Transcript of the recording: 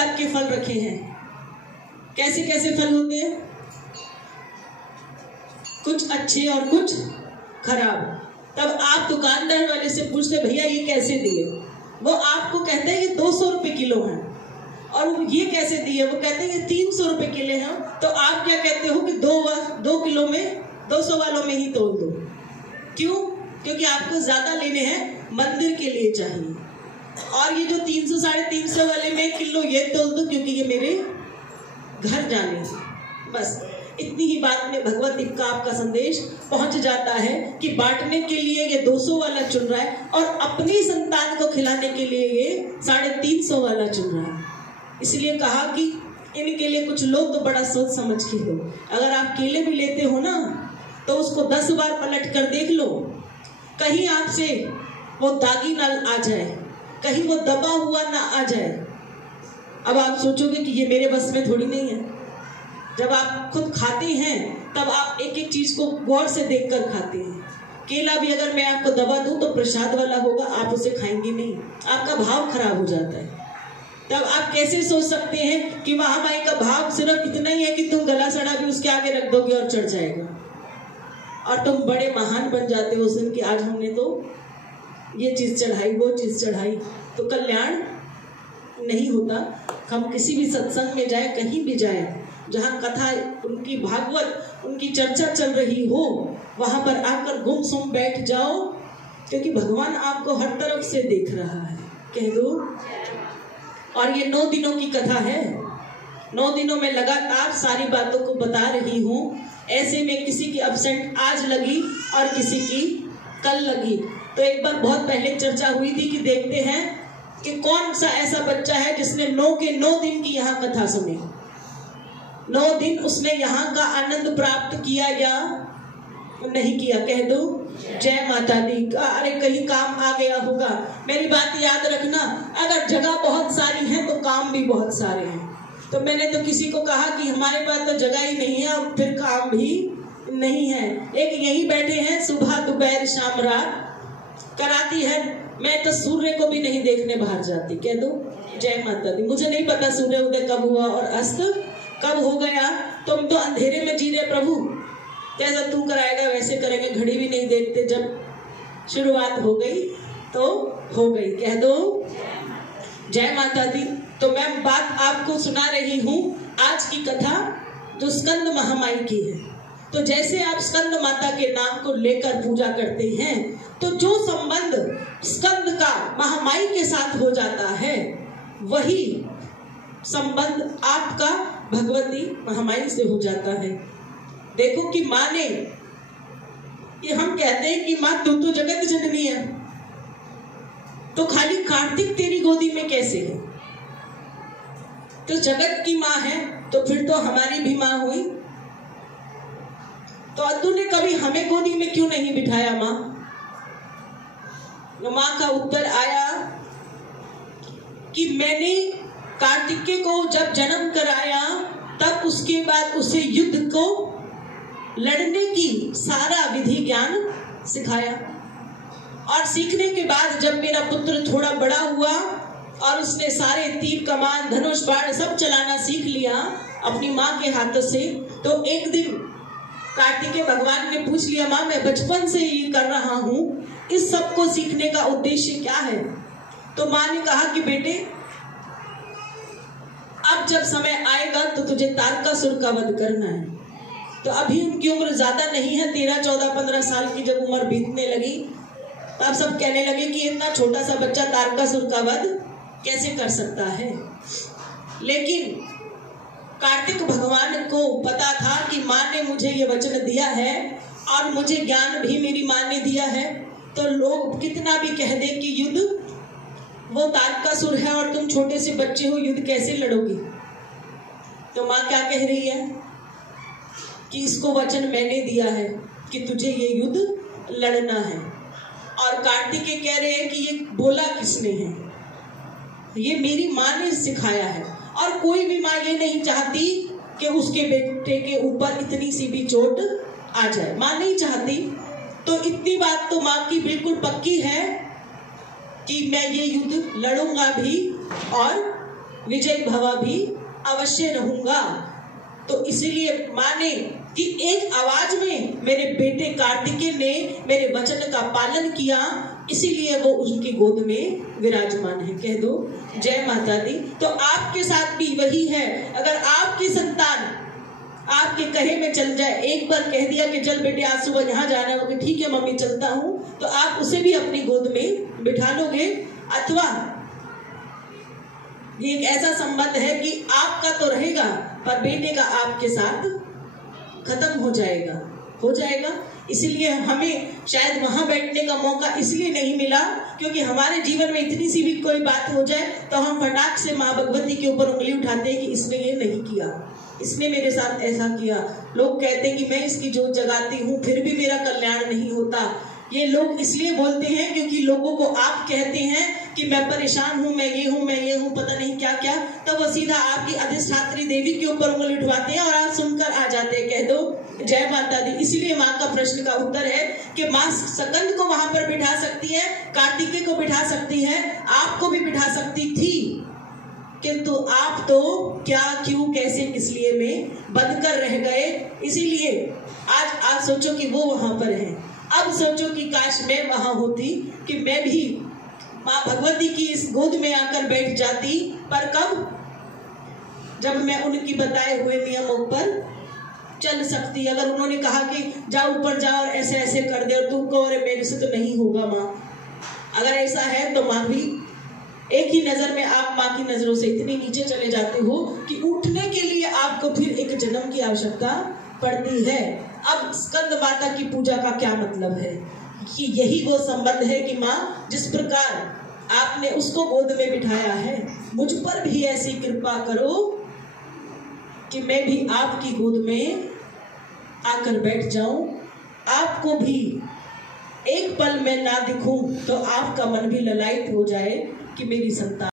प्रकार के फल रखे हैं। कैसे कैसे फल होते हैं? कुछ अच्छे और कुछ खराब। तब आप दुकानदार वाले से पूछते, भैया ये कैसे दिए? वो आपको कहते हैं ये 200 रुपए किलो है। और ये कैसे दिए? वो कहते हैं ये 300 रुपए किलो है। तो आप क्या कहते हो कि 2 किलो में 200 वालों में ही तोल दो। क्यों? क्योंकि आपको ज्यादा लेने हैं, मंदिर के लिए चाहिए। और ये जो 300 साढ़े 300 वाले में किलो ये तोल दो क्योंकि ये मेरे घर जाने हैं। बस इतनी ही बात में भगवत दीप का आपका संदेश पहुंच जाता है कि बांटने के लिए ये 200 वाला चुन रहा है और अपनी संतान को खिलाने के लिए ये 350 वाला चुन रहा है। इसलिए कहा कि इनके लिए कुछ लोग तो बड़ा सोच समझ के लो। अगर आप केले भी लेते हो ना तो उसको 10 बार पलट कर देख लो, कहीं आपसे वो दागी ना आ जाए, कहीं वो दबा हुआ ना आ जाए। अब आप सोचोगे कि ये मेरे बस में थोड़ी नहीं है। जब आप खुद खाते हैं तब आप एक एक चीज को गौर से देखकर खाते हैं। केला भी अगर मैं आपको दबा दूं तो प्रसाद वाला होगा, आप उसे खाएंगे नहीं, आपका भाव खराब हो जाता है। तब आप कैसे सोच सकते हैं कि महामाई का भाव सिर्फ इतना ही है कि तुम गला सड़ा भी उसके आगे रख दोगे और चढ़ जाएगा और तुम बड़े महान बन जाते हो उस दिन कि आज हमने तो ये चीज चढ़ाई, वो चीज चढ़ाई। तो कल्याण नहीं होता। हम किसी भी सत्संग में जाए, कहीं भी जाए, जहाँ कथा उनकी भागवत उनकी चर्चा चल रही हो, वहां पर आकर गुमसुम बैठ जाओ, क्योंकि भगवान आपको हर तरफ से देख रहा है। कह दो। और ये 9 दिनों की कथा है। 9 दिनों में लगातार सारी बातों को बता रही हूँ। ऐसे में किसी की एब्सेंट आज लगी और किसी की कल लगी। तो एक बार बहुत पहले चर्चा हुई थी कि देखते हैं कि कौन सा ऐसा बच्चा है जिसने 9 के 9 दिन की यहाँ कथा सुनी। 9 दिन उसने यहाँ का आनंद प्राप्त किया या नहीं किया? कह दो जय माता दी। अरे कहीं काम आ गया होगा। मेरी बात याद रखना, अगर जगह बहुत सारी है तो काम भी बहुत सारे हैं। तो मैंने तो किसी को कहा कि हमारे पास तो जगह ही नहीं है और फिर काम भी नहीं है। एक यही बैठे हैं, सुबह दोपहर शाम रात कराती है। मैं तो सूर्य को भी नहीं देखने बाहर जाती। कह दो जय माता दी। मुझे नहीं पता सूर्य उदय कब हुआ और अस्त कब हो गया। तुम तो अंधेरे में जी रहे प्रभु, जैसा तू कराएगा वैसे करेंगे। घड़ी भी नहीं देखते। जब शुरुआत हो गई तो हो गई। कह दो जय माता दी। तो मैं बात आपको सुना रही हूँ आज की कथा जो स्कंद महामाई की है। तो जैसे आप स्कंद माता के नाम को लेकर पूजा करते हैं तो जो संबंध स्कंद का महामाई के साथ हो जाता है वही संबंध आपका भगवती महामाई से हो जाता है। देखो कि माँ ने, ये हम कहते हैं कि माँ तू तो जगत जननी है, तो खाली कार्तिक तेरी गोदी में कैसे है? तो जगत की माँ है तो फिर तो हमारी भी माँ हुई। तो अद्दू ने कभी हमें गोदी में क्यों नहीं बिठाया माँ? माँ का उत्तर आया कि मैंने कार्तिकेय को जब जन्म कराया तब उसके बाद उसे युद्ध को लड़ने की सारा विधि ज्ञान सिखाया। और सीखने के बाद जब मेरा पुत्र थोड़ा बड़ा हुआ और उसने सारे तीर कमान धनुष बाण सब चलाना सीख लिया अपनी माँ के हाथों से, तो एक दिन कार्तिकेय भगवान ने पूछ लिया, माँ मैं बचपन से ये कर रहा हूँ, इस सब को सीखने का उद्देश्य क्या है? तो माँ ने कहा कि बेटे अब जब समय आएगा तो तुझे तारकासुर का वध करना है। तो अभी उनकी उम्र ज्यादा नहीं है, 13, 14, 15 साल की जब उम्र बीतने लगी तो अब सब कहने लगे कि इतना छोटा सा बच्चा तारकासुर का वध कैसे कर सकता है। लेकिन कार्तिक भगवान को पता था कि माँ ने मुझे ये वचन दिया है और मुझे ज्ञान भी मेरी माँ ने दिया है, तो लोग कितना भी कह दे कि युद्ध वो तारकासुर है और तुम छोटे से बच्चे हो, युद्ध कैसे लड़ोगी? तो माँ क्या कह रही है कि इसको वचन मैंने दिया है कि तुझे ये युद्ध लड़ना है। और कार्तिकेय कह रहे हैं कि ये बोला किसने है? ये मेरी माँ ने सिखाया है। और कोई भी माँ ये नहीं चाहती कि उसके बेटे के ऊपर इतनी सी भी चोट आ जाए, माँ नहीं चाहती। तो इतनी बात तो माँ की बिल्कुल पक्की है कि मैं ये युद्ध लड़ूंगा भी और विजय भवा भी अवश्य रहूंगा। तो इसीलिए माँ ने कि एक आवाज में मेरे बेटे कार्तिकेय ने मेरे वचन का पालन किया, इसीलिए वो उसकी गोद में विराजमान है। कह दो जय माता दी। तो आपके साथ भी वही है। अगर आपकी संतान आपके कहे में चल जाए, एक बार कह दिया कि चल बेटे आज सुबह यहाँ जाना है, कि ठीक है मम्मी चलता हूँ, तो आप उसे भी अपनी गोद में बिठा लोगे। अथवा ये एक ऐसा संबंध है कि आपका तो रहेगा पर बेटे का आपके साथ खत्म हो जाएगा। इसीलिए हमें शायद वहां बैठने का मौका इसलिए नहीं मिला क्योंकि हमारे जीवन में इतनी सी भी कोई बात हो जाए तो हम फटाक से माँ भगवती के ऊपर उंगली उठाते हैं कि इसने ये नहीं किया, इसने मेरे साथ ऐसा किया। लोग कहते हैं कि मैं इसकी जोत जगाती हूँ फिर भी मेरा कल्याण नहीं होता। ये लोग इसलिए बोलते हैं क्योंकि लोगों को आप कहते हैं कि मैं परेशान हूँ, मैं ये हूँ, पता नहीं क्या क्या, तो वो सीधा आपकी अधिष्ठात्री देवी के ऊपर उंगली उठवाते हैं और आप सुनकर आ जाते हैं। कह दो जय माता दी। इसीलिए माँ का प्रश्न का उत्तर है कि माँ सकंद को वहां पर बिठा सकती है, कार्तिकेय को बिठा सकती है, आपको भी बिठा सकती थी, किंतु आप तो क्या, क्यों, कैसे, किस लिए में बंद कर रह गए। इसीलिए आज आप सोचो कि वो वहां पर है। अब सोचो कि काश मैं वहां होती, कि मैं भी माँ भगवती की इस गोद में आकर बैठ जाती। पर कब? जब मैं उनकी बताए हुए नियमों पर चल सकती। अगर उन्होंने कहा कि जाओ ऊपर जाओ और ऐसे ऐसे कर दे और तुम कहो अरे मेरे से तो नहीं होगा माँ, अगर ऐसा है तो माँ भी एक ही नजर में आप माँ की नजरों से इतनी नीचे चले जाते हो कि उठने के लिए आपको फिर एक जन्म की आवश्यकता पड़ती है। अब स्कंद माता की पूजा का क्या मतलब है कि यही वो संबंध है कि माँ जिस प्रकार आपने उसको गोद में बिठाया है, मुझ पर भी ऐसी कृपा करो कि मैं भी आपकी गोद में आकर बैठ जाऊं, आपको भी एक पल में ना दिखूं तो आपका मन भी ललायित हो जाए कि मेरी संतान